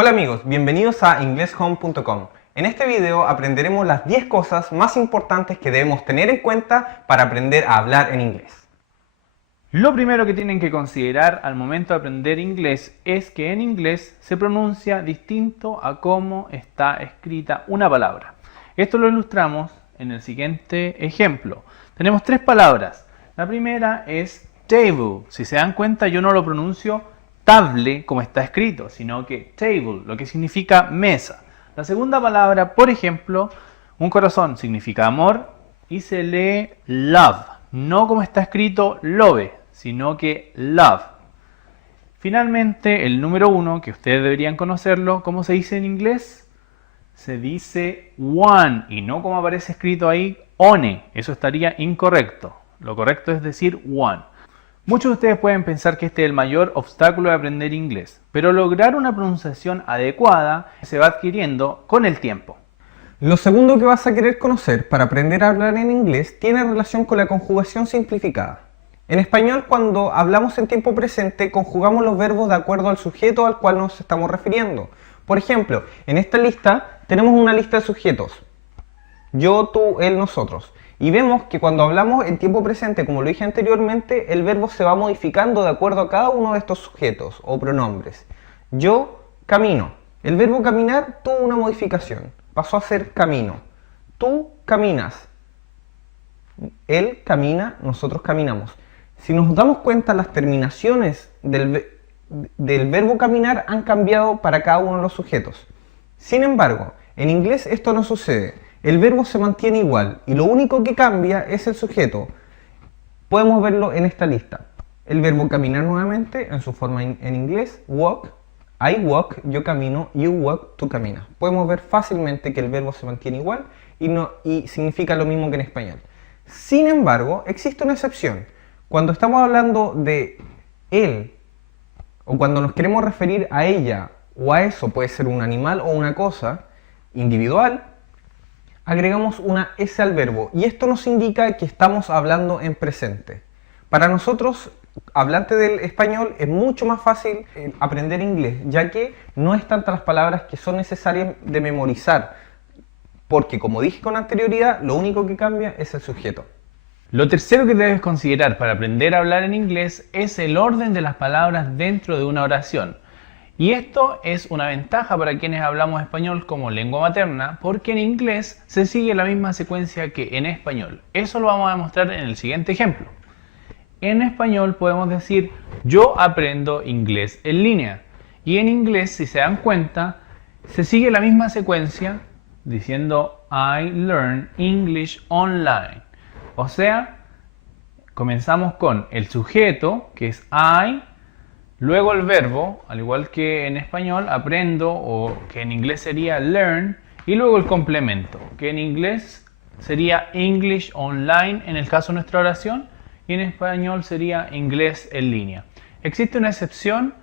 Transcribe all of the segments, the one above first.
Hola amigos, bienvenidos a ingleshome.com. En este video aprenderemos las 10 cosas más importantes que debemos tener en cuenta para aprender a hablar en inglés. Lo primero que tienen que considerar al momento de aprender inglés es que en inglés se pronuncia distinto a cómo está escrita una palabra. Esto lo ilustramos en el siguiente ejemplo. Tenemos 3 palabras. La primera es table. Si se dan cuenta, yo no lo pronuncio table como está escrito, sino que table, lo que significa mesa. La segunda palabra, por ejemplo, un corazón significa amor y se lee love, no como está escrito love, sino que love. Finalmente, el número 1, que ustedes deberían conocerlo, ¿cómo se dice en inglés? Se dice one y no como aparece escrito ahí, one. Eso estaría incorrecto. Lo correcto es decir one. Muchos de ustedes pueden pensar que este es el mayor obstáculo de aprender inglés, pero lograr una pronunciación adecuada se va adquiriendo con el tiempo. Lo segundo que vas a querer conocer para aprender a hablar en inglés tiene relación con la conjugación simplificada. En español, cuando hablamos en tiempo presente, conjugamos los verbos de acuerdo al sujeto al cual nos estamos refiriendo. Por ejemplo, en esta lista tenemos una lista de sujetos. Yo, tú, él, nosotros. Y vemos que cuando hablamos en tiempo presente, como lo dije anteriormente, el verbo se va modificando de acuerdo a cada uno de estos sujetos o pronombres. Yo camino. El verbo caminar tuvo una modificación. Pasó a ser camino. Tú caminas. Él camina, nosotros caminamos. Si nos damos cuenta, las terminaciones del verbo caminar han cambiado para cada uno de los sujetos. Sin embargo, en inglés esto no sucede. El verbo se mantiene igual y lo único que cambia es el sujeto. Podemos verlo en esta lista. El verbo caminar nuevamente en su forma en inglés, walk. I walk, yo camino, you walk, tú caminas. Podemos ver fácilmente que el verbo se mantiene igual y significa lo mismo que en español. Sin embargo, existe una excepción. Cuando estamos hablando de él o cuando nos queremos referir a ella o a eso, puede ser un animal o una cosa individual, agregamos una S al verbo y esto nos indica que estamos hablando en presente. Para nosotros, hablantes del español, es mucho más fácil aprender inglés, ya que no es tantas las palabras que son necesarias de memorizar, porque como dije con anterioridad, lo único que cambia es el sujeto. Lo tercero que debes considerar para aprender a hablar en inglés es el orden de las palabras dentro de una oración. Y esto es una ventaja para quienes hablamos español como lengua materna, porque en inglés se sigue la misma secuencia que en español. Eso lo vamos a demostrar en el siguiente ejemplo. En español podemos decir, yo aprendo inglés en línea. Y en inglés, si se dan cuenta, se sigue la misma secuencia diciendo, I learn English online. O sea, comenzamos con el sujeto, que es I. Luego el verbo, al igual que en español, aprendo, o que en inglés sería learn, y luego el complemento, que en inglés sería English online en el caso de nuestra oración, y en español sería inglés en línea. Existe una excepción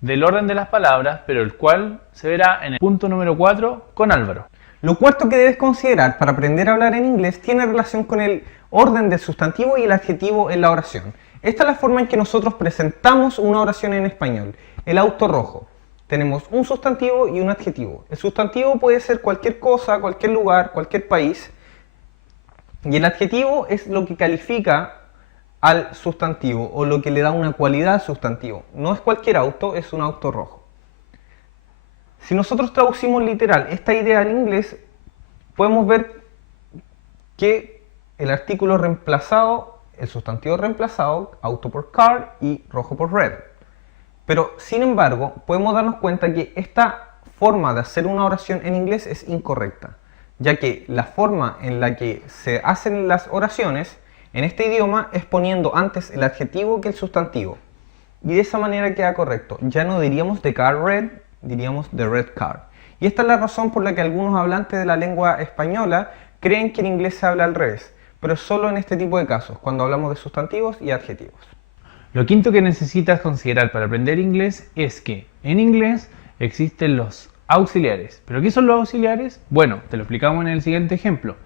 del orden de las palabras, pero el cual se verá en el punto número 4 con Álvaro. Lo cuarto que debes considerar para aprender a hablar en inglés tiene relación con el orden del sustantivo y el adjetivo en la oración. Esta es la forma en que nosotros presentamos una oración en español. El auto rojo. Tenemos un sustantivo y un adjetivo. El sustantivo puede ser cualquier cosa, cualquier lugar, cualquier país. Y el adjetivo es lo que califica al sustantivo o lo que le da una cualidad al sustantivo. No es cualquier auto, es un auto rojo. Si nosotros traducimos literal esta idea al inglés, podemos ver que el artículo reemplazado, el sustantivo reemplazado, auto por car y rojo por red. Pero, sin embargo, podemos darnos cuenta que esta forma de hacer una oración en inglés es incorrecta, ya que la forma en la que se hacen las oraciones en este idioma es poniendo antes el adjetivo que el sustantivo. Y de esa manera queda correcto. Ya no diríamos the car red, diríamos the red car. Y esta es la razón por la que algunos hablantes de la lengua española creen que en inglés se habla al revés, pero solo en este tipo de casos, cuando hablamos de sustantivos y adjetivos. Lo quinto que necesitas considerar para aprender inglés es que en inglés existen los auxiliares. ¿Pero qué son los auxiliares? Bueno, te lo explicamos en el siguiente ejemplo.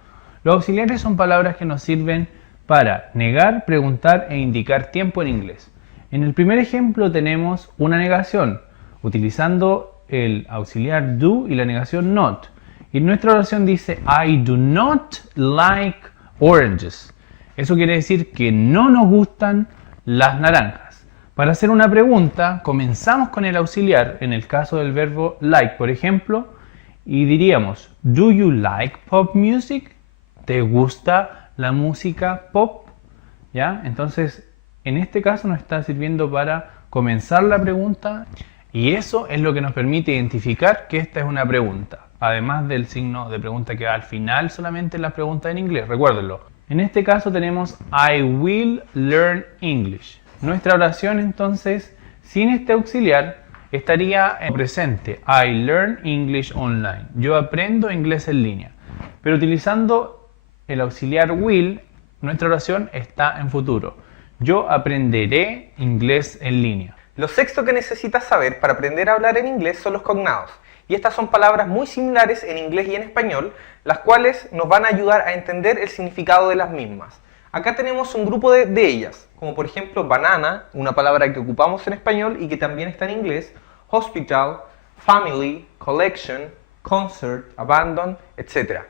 Los auxiliares son palabras que nos sirven para negar, preguntar e indicar tiempo en inglés. En el primer ejemplo tenemos una negación, utilizando el auxiliar do y la negación not. Y nuestra oración dice I do not like oranges. Eso quiere decir que no nos gustan las naranjas. Para hacer una pregunta, comenzamos con el auxiliar, en el caso del verbo like, por ejemplo, y diríamos, do you like pop music? ¿Te gusta la música pop? ¿Ya? Entonces, en este caso nos está sirviendo para comenzar la pregunta y eso es lo que nos permite identificar que esta es una pregunta. Además del signo de pregunta que va al final solamente en las preguntas en inglés, recuérdenlo. En este caso tenemos I will learn English. Nuestra oración entonces, sin este auxiliar, estaría en presente. I learn English online. Yo aprendo inglés en línea. Pero utilizando el auxiliar will, nuestra oración está en futuro. Yo aprenderé inglés en línea. Lo sexto que necesitas saber para aprender a hablar en inglés son los cognados. Y estas son palabras muy similares en inglés y en español, las cuales nos van a ayudar a entender el significado de las mismas. Acá tenemos un grupo de ellas, como por ejemplo banana, una palabra que ocupamos en español y que también está en inglés, hospital, family, collection, concert, abandon, etc.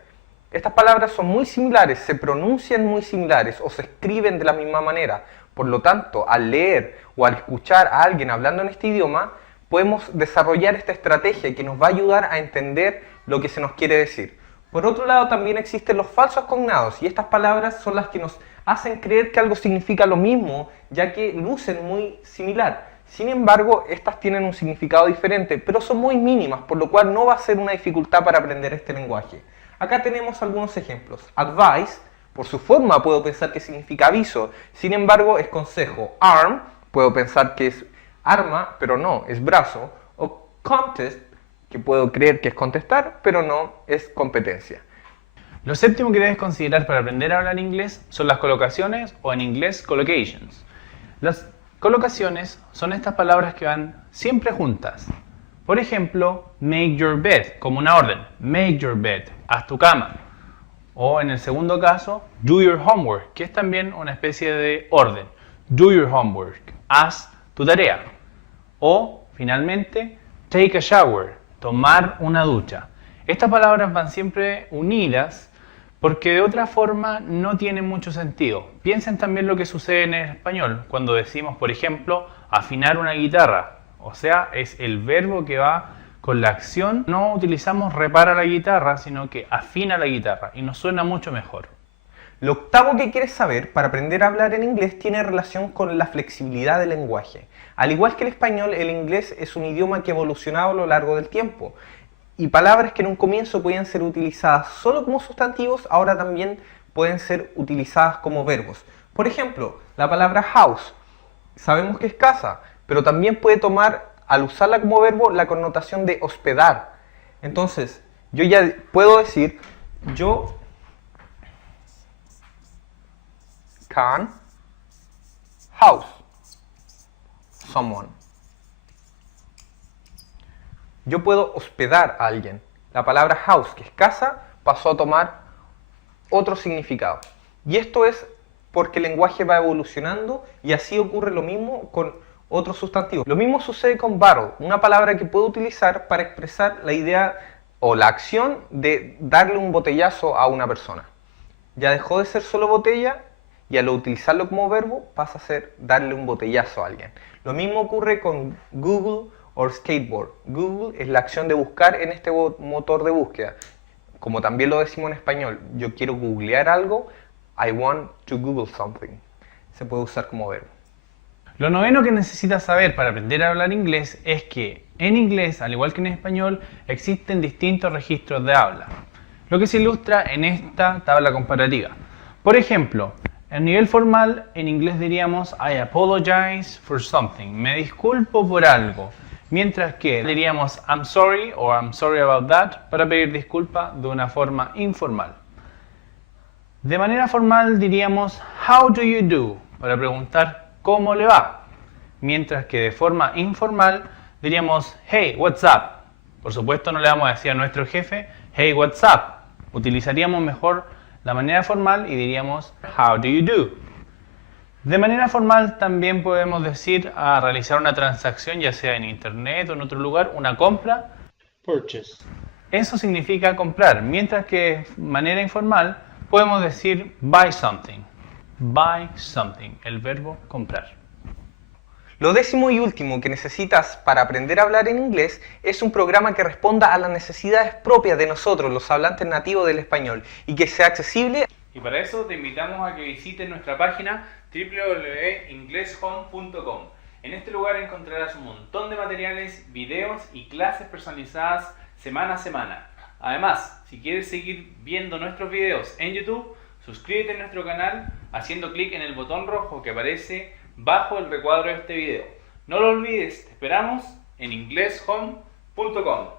Estas palabras son muy similares, se pronuncian muy similares o se escriben de la misma manera. Por lo tanto, al leer o al escuchar a alguien hablando en este idioma, podemos desarrollar esta estrategia que nos va a ayudar a entender lo que se nos quiere decir. Por otro lado, también existen los falsos cognados y estas palabras son las que nos hacen creer que algo significa lo mismo, ya que lucen muy similar. Sin embargo, estas tienen un significado diferente, pero son muy mínimas, por lo cual no va a ser una dificultad para aprender este lenguaje. Acá tenemos algunos ejemplos. Advice, por su forma puedo pensar que significa aviso, sin embargo es consejo. Arm, puedo pensar que es arma, pero no, es brazo. O contest, que puedo creer que es contestar, pero no, es competencia. Lo séptimo que debes considerar para aprender a hablar inglés son las colocaciones o en inglés collocations. Las colocaciones son estas palabras que van siempre juntas. Por ejemplo, make your bed, como una orden. Make your bed, haz tu cama. O en el segundo caso, do your homework, que es también una especie de orden. Do your homework, haz tu tarea. O, finalmente, take a shower, tomar una ducha. Estas palabras van siempre unidas porque de otra forma no tienen mucho sentido. Piensen también lo que sucede en el español cuando decimos, por ejemplo, afinar una guitarra. O sea, es el verbo que va con la acción. No utilizamos repara la guitarra, sino que afina la guitarra y nos suena mucho mejor. Lo octavo que quieres saber para aprender a hablar en inglés tiene relación con la flexibilidad del lenguaje. Al igual que el español, el inglés es un idioma que ha evolucionado a lo largo del tiempo. Y palabras que en un comienzo podían ser utilizadas solo como sustantivos, ahora también pueden ser utilizadas como verbos. Por ejemplo, la palabra house, sabemos que es casa, pero también puede tomar, al usarla como verbo, la connotación de hospedar. Entonces, yo ya puedo decir, yo can house someone. Yo puedo hospedar a alguien. La palabra house, que es casa, pasó a tomar otro significado. Y esto es porque el lenguaje va evolucionando y así ocurre lo mismo con otros sustantivos. Lo mismo sucede con battle, una palabra que puedo utilizar para expresar la idea o la acción de darle un botellazo a una persona. Ya dejó de ser solo botella y al utilizarlo como verbo pasa a ser darle un botellazo a alguien. Lo mismo ocurre con Google o skateboard. Google es la acción de buscar en este motor de búsqueda. Como también lo decimos en español, yo quiero googlear algo, I want to Google something. Se puede usar como verbo. Lo noveno que necesitas saber para aprender a hablar inglés es que en inglés, al igual que en español, existen distintos registros de habla, lo que se ilustra en esta tabla comparativa. Por ejemplo, a nivel formal, en inglés diríamos I apologize for something, me disculpo por algo, mientras que diríamos I'm sorry o I'm sorry about that para pedir disculpa de una forma informal. De manera formal diríamos how do you do para preguntar cómo le va, mientras que de forma informal diríamos hey, what's up. Por supuesto no le vamos a decir a nuestro jefe hey, what's up. Utilizaríamos mejor la manera formal y diríamos how do you do. De manera formal también podemos decir a realizar una transacción, ya sea en internet o en otro lugar, una compra, purchase. Eso significa comprar, mientras que de manera informal podemos decir buy something. Buy something, el verbo comprar. Lo décimo y último que necesitas para aprender a hablar en inglés es un programa que responda a las necesidades propias de nosotros, los hablantes nativos del español, y que sea accesible. Y para eso te invitamos a que visites nuestra página www.ingleshome.com. En este lugar encontrarás un montón de materiales, videos y clases personalizadas semana a semana. Además, si quieres seguir viendo nuestros videos en YouTube, suscríbete a nuestro canal haciendo clic en el botón rojo que aparece bajo el recuadro de este video. No lo olvides, te esperamos en ingleshome.com.